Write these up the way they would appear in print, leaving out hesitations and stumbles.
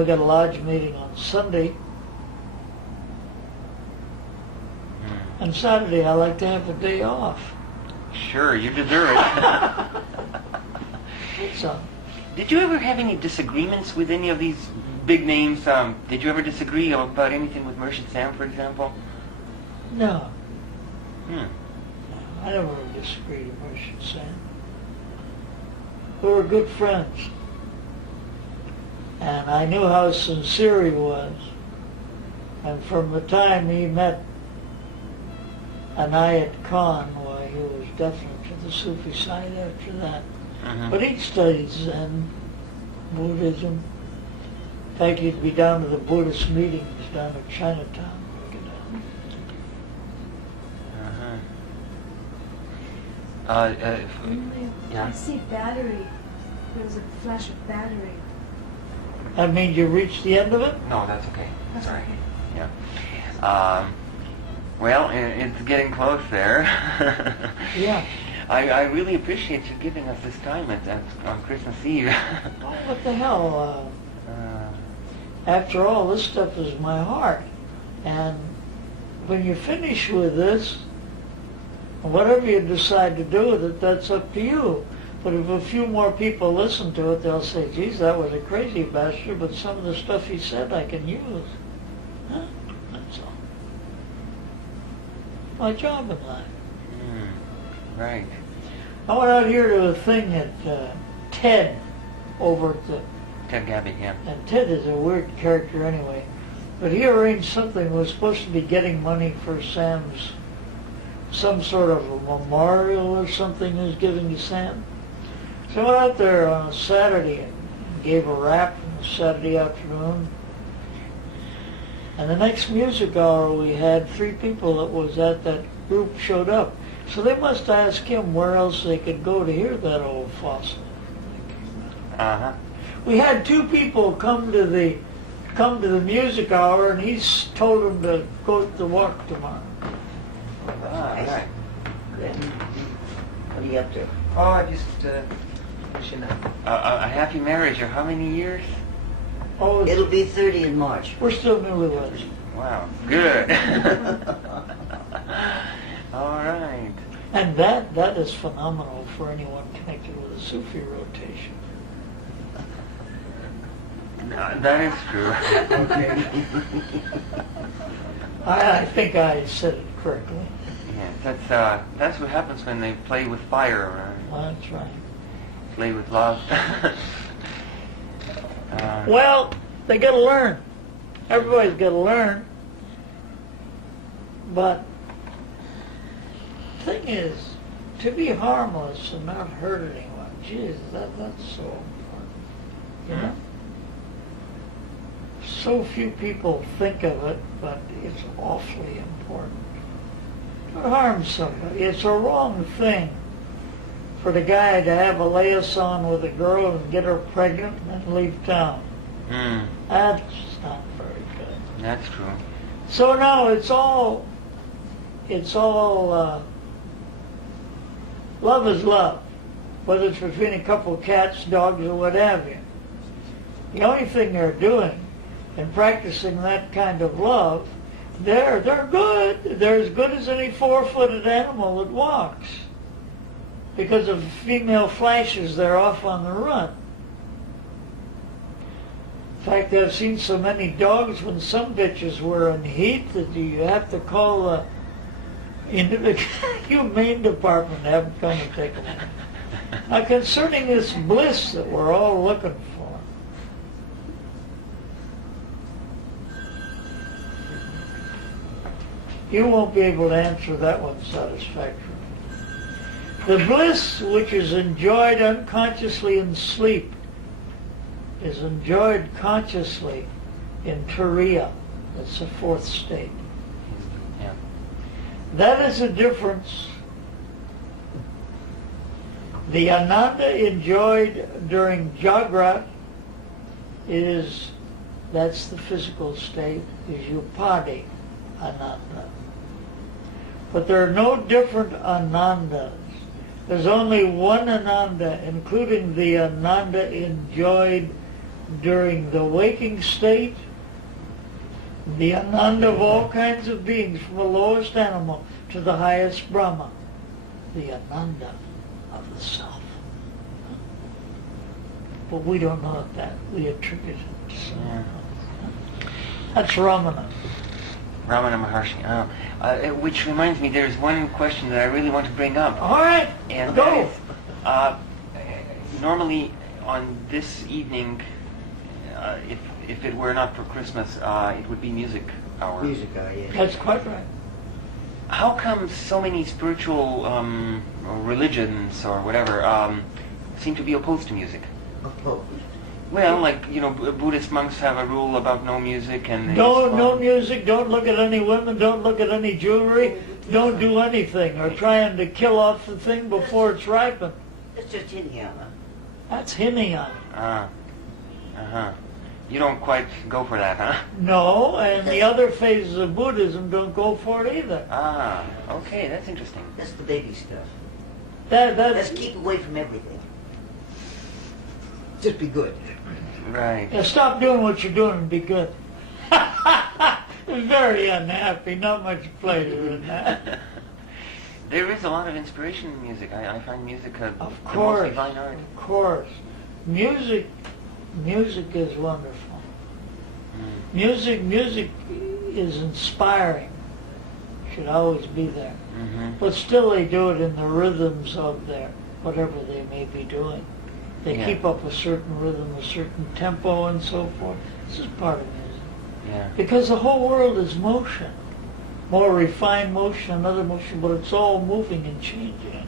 We got a lodge meeting on Sunday, and Saturday I like to have a day off. Sure, you deserve it. So, Did you ever have any disagreements with any of these big names? Did you ever disagree about anything with Merchant Sam, for example? no, Hmm. I never disagreed with Merchant Sam. We were good friends, and I knew how sincere he was. And from the time he met Anayat Khan, why he was definitely to the Sufi side after that. Mm-hmm. But he studied Zen, Buddhism. In fact, he'd be down to the Buddhist meetings down at Chinatown. Yeah. I see battery. There was a flash of battery. That means you reached the end of it? No, that's okay. That's Sorry. okay. Yeah. Well, it's getting close there. Yeah. I really appreciate you giving us this time on Christmas Eve. Oh, what the hell? After all, this stuff is my heart. And when you finish with this, whatever you decide to do with it, that's up to you. But if a few more people listen to it, they'll say, geez, that was a crazy bastard, but some of the stuff he said I can use. Huh? That's all. My job in life. Right. I went out here to a thing at Ted over at the... Ted Gabby, yeah. And Ted is a weird character anyway. But he arranged something. Was supposed to be getting money for Sam's, some sort of a memorial or something he was giving to Sam. So I went out there on a Saturday and gave a rap on a Saturday afternoon. And the next music hour we had 3 people that was at that group showed up. So they must ask him where else they could go to hear that old fossil. Uh-huh. We had 2 people come to the music hour, and he's told them to go to the walk tomorrow. Right. Good. What are you up to? Oh, I just finishing up. A happy marriage, or how many years? Oh, It'll be 30 in March. we're still newlyweds. Wow, good. All right. And that is phenomenal for anyone connected with a Sufi rotation. That is true. Okay. I think I said it correctly. Yes, that's what happens when they play with fire, Well, that's right. play with love. Well, they got to learn. Everybody's got to learn. But the thing is, to be harmless and not hurt anyone, geez, that's so important. You know? So few people think of it, but it's awfully important. Don't harm somebody. It's a wrong thing for the guy to have a liaison with a girl and get her pregnant and then leave town. That's not very good. That's true. So now it's all love is love, whether it's between a couple of cats, dogs, or what have you. The only thing they're doing in practicing that kind of love, they're good. They're as good as any 4-footed animal that walks. Because if a female flashes, they're off on the run. In fact, I've seen so many dogs when some bitches were in heat that you have to call the humane department to have them come and take them. Now, concerning this bliss that we're all looking for, you won't be able to answer that one satisfactorily. The bliss which is enjoyed unconsciously in sleep is enjoyed consciously in Turiya. That's the 4th state. Yeah. That is a difference. The Ananda enjoyed during Jagrat that's the physical state, is Upadi Ananda. But there are no different Anandas. There's only one Ananda, including the Ananda enjoyed during the waking state, the ananda of all kinds of beings, from the lowest animal to the highest Brahma, the ananda of the self. But we don't know that. We attribute it to someone else. That's Ramana. Ramana Maharshi. Which reminds me, there's one question that I really want to bring up. All right, And go. that is, normally on this evening, if it were not for Christmas, it would be music hour. Music, yeah. That's quite right. How come so many spiritual religions or whatever seem to be opposed to music? Opposed. Well, like, Buddhist monks have a rule about no music and... No music, don't look at any women, don't look at any jewelry, don't do anything, or trying to kill off the thing before it's ripened. It's just Hinayana. That's Hinayana. Uh-huh. You don't quite go for that, huh? No, and the other phases of Buddhism don't go for it either. Okay, that's interesting. That's the baby stuff. That's Let's keep away from everything. Just be good. Right. Yeah, stop doing what you're doing and be good. Very unhappy, not much pleasure in that. There is a lot of inspiration in music. I find music the Of most course, divine art. of course. Music is wonderful. Music is inspiring. Should always be there. Mm-hmm. But still they do it in the rhythms of their, whatever they may be doing. They Yeah. keep up a certain rhythm, a certain tempo and so forth. This is part of music. Yeah. Because the whole world is motion. More refined motion, another motion, but it's all moving and changing.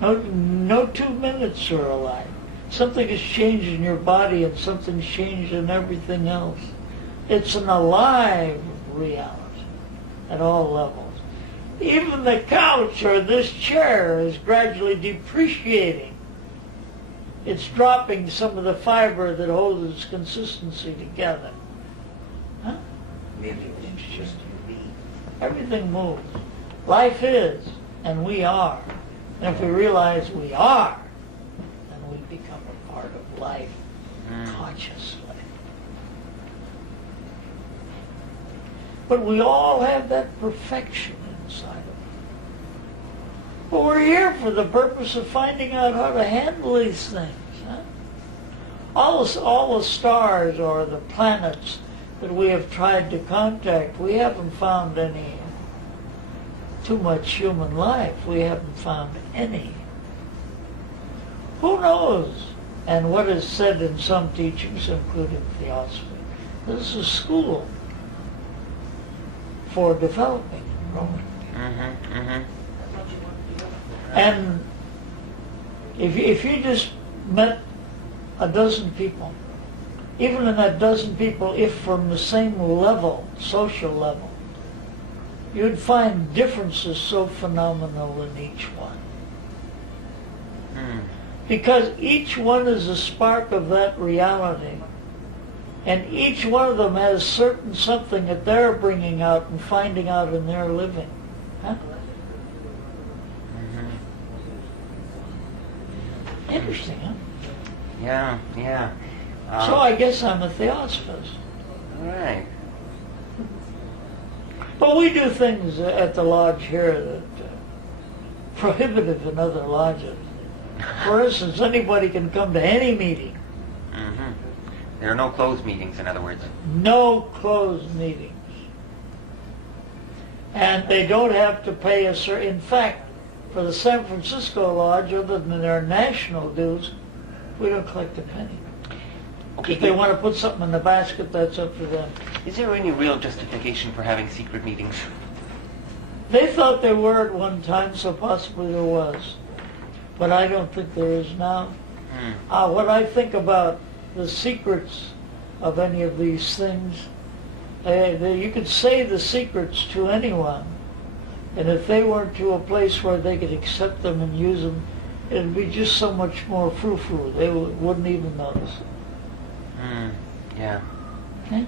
No 2 minutes are alike. Something has changed in your body and something's changed in everything else. It's an alive reality at all levels. Even the couch or this chair is gradually depreciating. It's dropping some of the fiber that holds its consistency together. Huh? Maybe it's just me. Everything moves. Life is, and we are. And if we realize we are, then we become a part of life consciously. But we all have that perfection inside of us. But we're here for the purpose of finding out how to handle these things. Huh? All the stars or the planets that we have tried to contact, we haven't found any too much human life. We haven't found any. Who knows? And what is said in some teachings, including theosophy, this is a school for developing and growing. And if you just met a dozen people, even in that dozen people, if from the same level, social level, you'd find differences so phenomenal in each one. Because each one is a spark of that reality. And each one of them has certain something that they're bringing out and finding out in their living. Huh? Interesting, huh? Yeah. So I guess I'm a theosophist. All right. But we do things at the lodge here that prohibitive in other lodges. For instance, anybody can come to any meeting. There are no closed meetings, in other words. No closed meetings. And they don't have to pay a certain... In fact, for the San Francisco Lodge, other than their national dues, we don't collect a penny. Okay. If they want to put something in the basket, that's up to them. Is there any real justification for having secret meetings? They thought there were at one time, so possibly there was. But I don't think there is now. What I think about the secrets of any of these things, you could say the secrets to anyone, and if they weren't to a place where they could accept them and use them, it'd be just so much more frou-frou. They wouldn't even notice it. Yeah. Okay?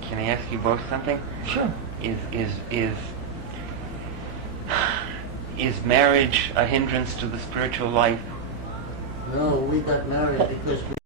Can I ask you both something? Sure. Is marriage a hindrance to the spiritual life? No, we got married because we